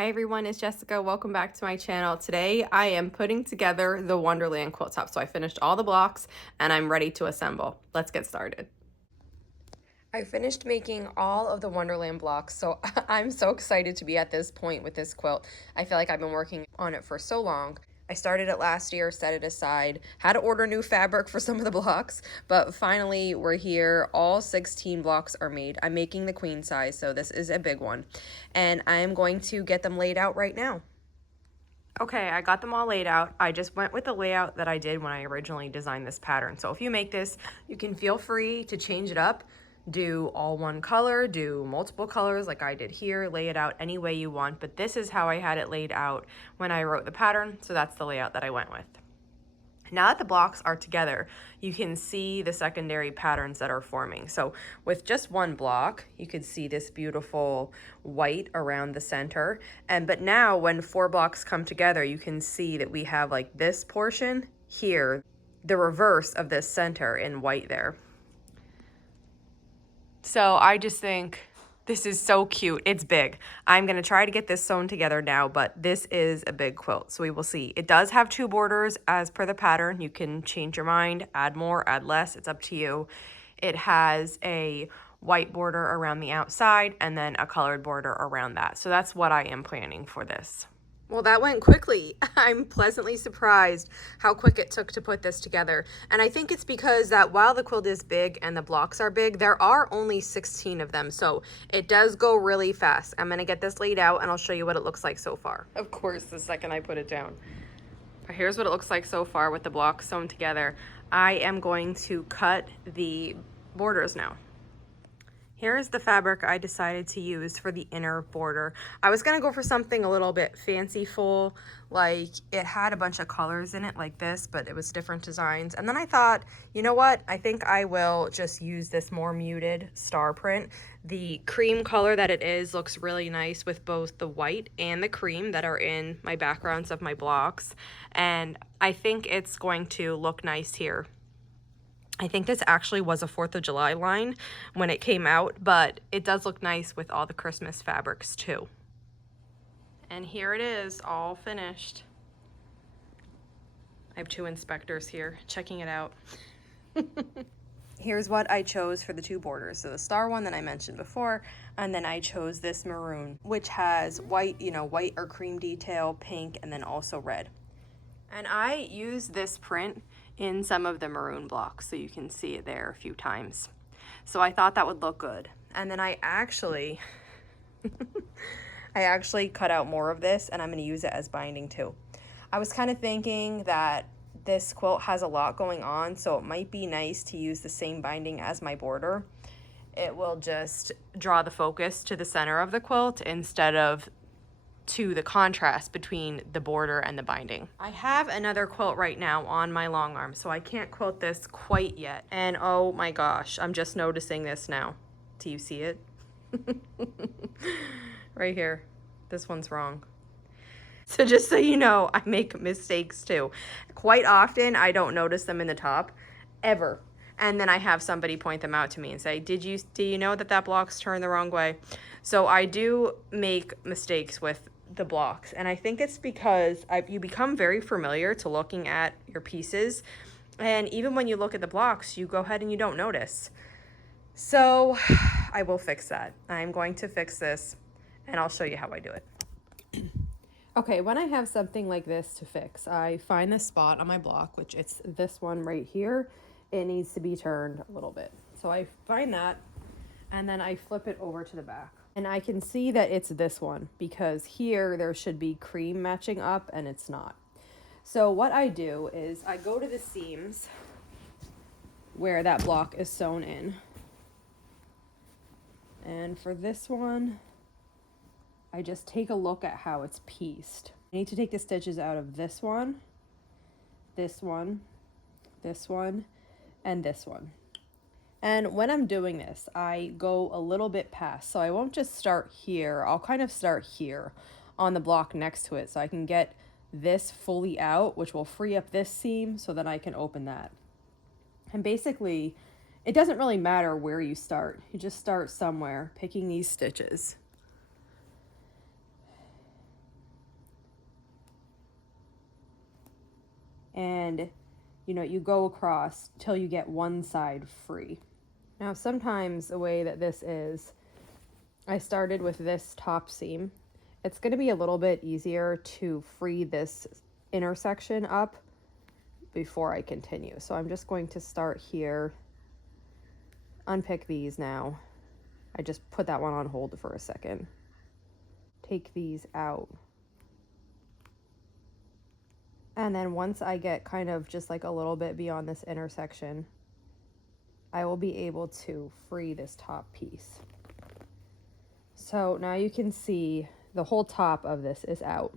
Hi everyone, it's Jessica. Welcome back to my channel. Today I am putting together the Wonderland quilt top. So I finished all the blocks and I'm ready to assemble. Let's get started. I finished making all of the Wonderland blocks, so I'm so excited to be at this point with this quilt. I feel like I've been working on it for so long. I started it last year, set it aside, had to order new fabric for some of the blocks, but finally we're here. All 16 blocks are made. I'm making the queen size, so this is a big one. And I am going to get them laid out right now. Okay, I got them all laid out. I just went with the layout that I did when I originally designed this pattern. So if you make this, you can feel free to change it up. Do all one color, do multiple colors like I did here, lay it out any way you want, but this is how I had it laid out when I wrote the pattern, so that's the layout that I went with. Now that the blocks are together, you can see the secondary patterns that are forming. So with just one block, you could see this beautiful white around the center. But now when 4 blocks come together, you can see that we have like this portion here, the reverse of this center in white there. So I just think this is so cute. It's big. I'm going to try to get this sewn together now, but this is a big quilt, so we will see. It does have 2 borders as per the pattern. You can change your mind, add more, add less. It's up to you. It has a white border around the outside and then a colored border around that. So that's what I am planning for this. Well, that went quickly. I'm pleasantly surprised how quick it took to put this together. And I think it's because that while the quilt is big and the blocks are big, there are only 16 of them. So it does go really fast. I'm gonna get this laid out and I'll show you what it looks like so far. Of course, the second I put it down. But here's what it looks like so far with the blocks sewn together. I am going to cut the borders now. Here is the fabric I decided to use for the inner border. I was gonna go for something a little bit fanciful, like it had a bunch of colors in it like this, but it was different designs. And then I thought, you know what? I think I will just use this more muted star print. The cream color that it is looks really nice with both the white and the cream that are in my backgrounds of my blocks. And I think it's going to look nice here. I think this actually was a 4th of July line when it came out, but it does look nice with all the Christmas fabrics too. And here it is, all finished. I have 2 inspectors here checking it out. Here's what I chose for the 2 borders. So the star one that I mentioned before, and then I chose this maroon, which has white, white or cream detail, pink, and then also red. And I used this print in some of the maroon blocks, so you can see it there a few times. So I thought that would look good. And then I actually cut out more of this, and I'm gonna use it as binding too. I was kind of thinking that this quilt has a lot going on, so it might be nice to use the same binding as my border. It will just draw the focus to the center of the quilt instead of to the contrast between the border and the binding. I have another quilt right now on my long arm, so I can't quilt this quite yet. And oh my gosh, I'm just noticing this now. Do you see it? Right here. This one's wrong. So just so you know, I make mistakes too. Quite often, I don't notice them in the top, ever. And then I have somebody point them out to me and say, do you know that block's turned the wrong way? So I do make mistakes with the blocks, and I think it's because you become very familiar to looking at your pieces, and even when you look at the blocks, you go ahead and you don't notice. So I will fix that. I'm going to fix this, and I'll show you how I do it. Okay, when I have something like this to fix, I find this spot on my block, which it's this one right here. It needs to be turned a little bit. So I find that, and then I flip it over to the back. And I can see that it's this one because here there should be cream matching up and it's not. So what I do is I go to the seams where that block is sewn in. And for this one, I just take a look at how it's pieced. I need to take the stitches out of this one, this one, this one, and this one. And when I'm doing this, I go a little bit past. So I won't just start here. I'll kind of start here on the block next to it so I can get this fully out, which will free up this seam so that I can open that. And basically, it doesn't really matter where you start. You just start somewhere, picking these stitches. and you go across till you get one side free. Now sometimes the way that this is, I started with this top seam. It's going to be a little bit easier to free this intersection up before I continue. So I'm just going to start here, unpick these now. I just put that one on hold for a second. Take these out. And then once I get kind of just like a little bit beyond this intersection, I will be able to free this top piece. So now you can see the whole top of this is out.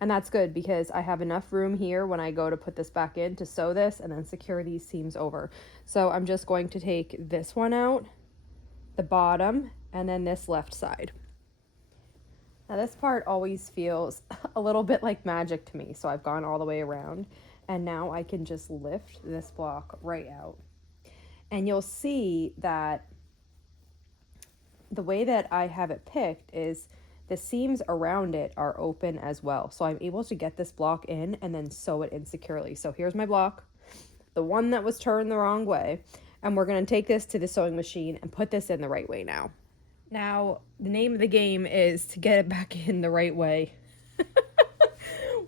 And that's good because I have enough room here when I go to put this back in to sew this and then secure these seams over. So I'm just going to take this one out, the bottom, and then this left side. Now this part always feels a little bit like magic to me, so I've gone all the way around, and now I can just lift this block right out. And you'll see that the way that I have it picked is the seams around it are open as well. So I'm able to get this block in and then sew it in securely. So here's my block, the one that was turned the wrong way, and we're going to take this to the sewing machine and put this in the right way now. Now, the name of the game is to get it back in the right way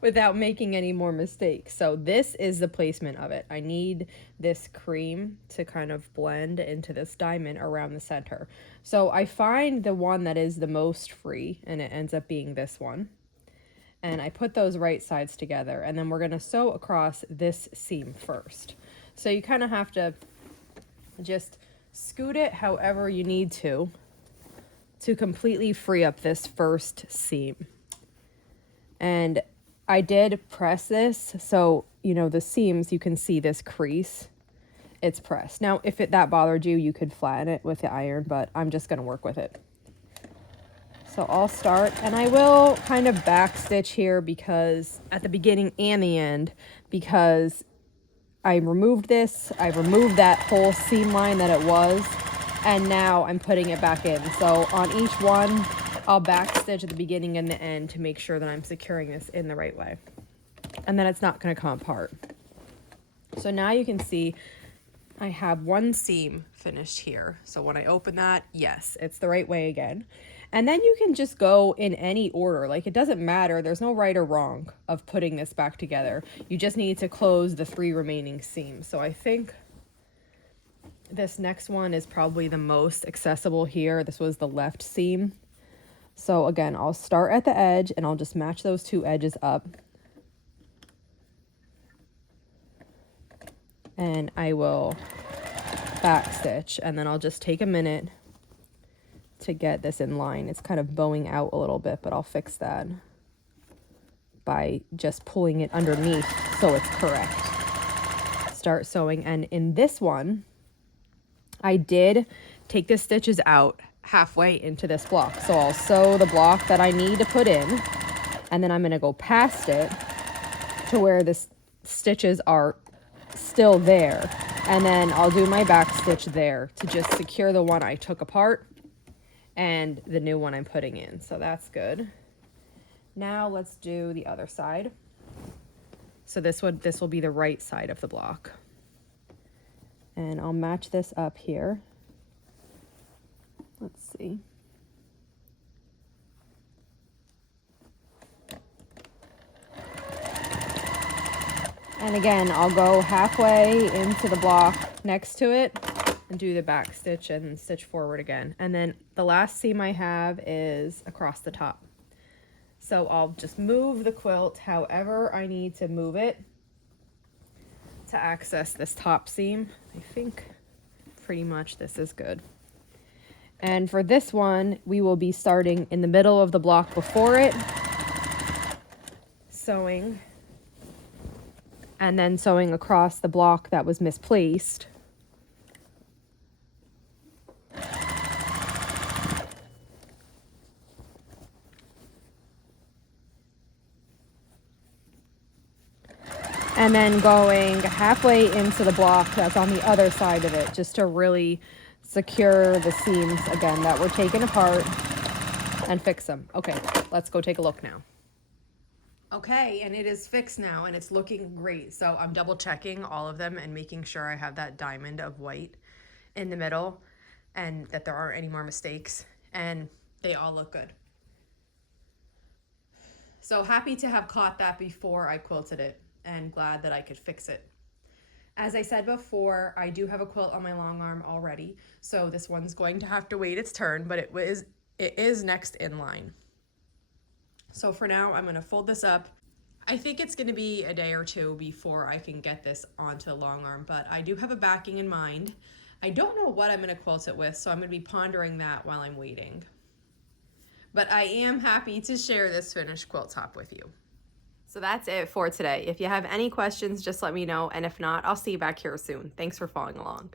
without making any more mistakes. So this is the placement of it. I need this cream to kind of blend into this diamond around the center. So I find the one that is the most free, and it ends up being this one. And I put those right sides together, and then we're going to sew across this seam first. So you kind of have to just scoot it however you need to completely free up this first seam. And I did press this, so the seams, you can see this crease, it's pressed. Now if that bothered you, you could flatten it with the iron, but I'm just going to work with it. So I'll start, and I will kind of back stitch here because at the beginning and the end, because I removed this, I removed that whole seam line that it was, and now I'm putting it back in. So on each one, I'll back stitch at the beginning and the end to make sure that I'm securing this in the right way. And then it's not going to come apart. So now you can see I have one seam finished here. So when I open that, yes, it's the right way again. And then you can just go in any order. Like, it doesn't matter. There's no right or wrong of putting this back together. You just need to close the 3 remaining seams. So I think this next one is probably the most accessible here. This was the left seam. So again, I'll start at the edge and I'll just match those 2 edges up. And I will back stitch, and then I'll just take a minute to get this in line. It's kind of bowing out a little bit, but I'll fix that by just pulling it underneath so it's correct. Start sewing, and in this one, I did take the stitches out halfway into this block. So I'll sew the block that I need to put in, and then I'm going to go past it to where the stitches are still there. And then I'll do my back stitch there to just secure the one I took apart and the new one I'm putting in. So that's good. Now let's do the other side. So this will be the right side of the block. And I'll match this up here. Let's see. And again, I'll go halfway into the block next to it and do the back stitch and stitch forward again. And then the last seam I have is across the top. So I'll just move the quilt however I need to move it to access this top seam. I think pretty much this is good. And for this one, we will be starting in the middle of the block before it, sewing, and then sewing across the block that was misplaced. And then going halfway into the block that's on the other side of it, just to really secure the seams again that were taken apart and fix them. Okay, let's go take a look now. Okay, and it is fixed now and it's looking great. So I'm double checking all of them and making sure I have that diamond of white in the middle and that there aren't any more mistakes, and they all look good. So happy to have caught that before I quilted it and glad that I could fix it. As I said before, I do have a quilt on my long arm already, so this one's going to have to wait its turn, but it is next in line. So for now, I'm gonna fold this up. I think it's gonna be a day or two before I can get this onto the long arm, but I do have a backing in mind. I don't know what I'm gonna quilt it with, so I'm gonna be pondering that while I'm waiting. But I am happy to share this finished quilt top with you. So that's it for today. If you have any questions, just let me know, and if not, I'll see you back here soon. Thanks for following along.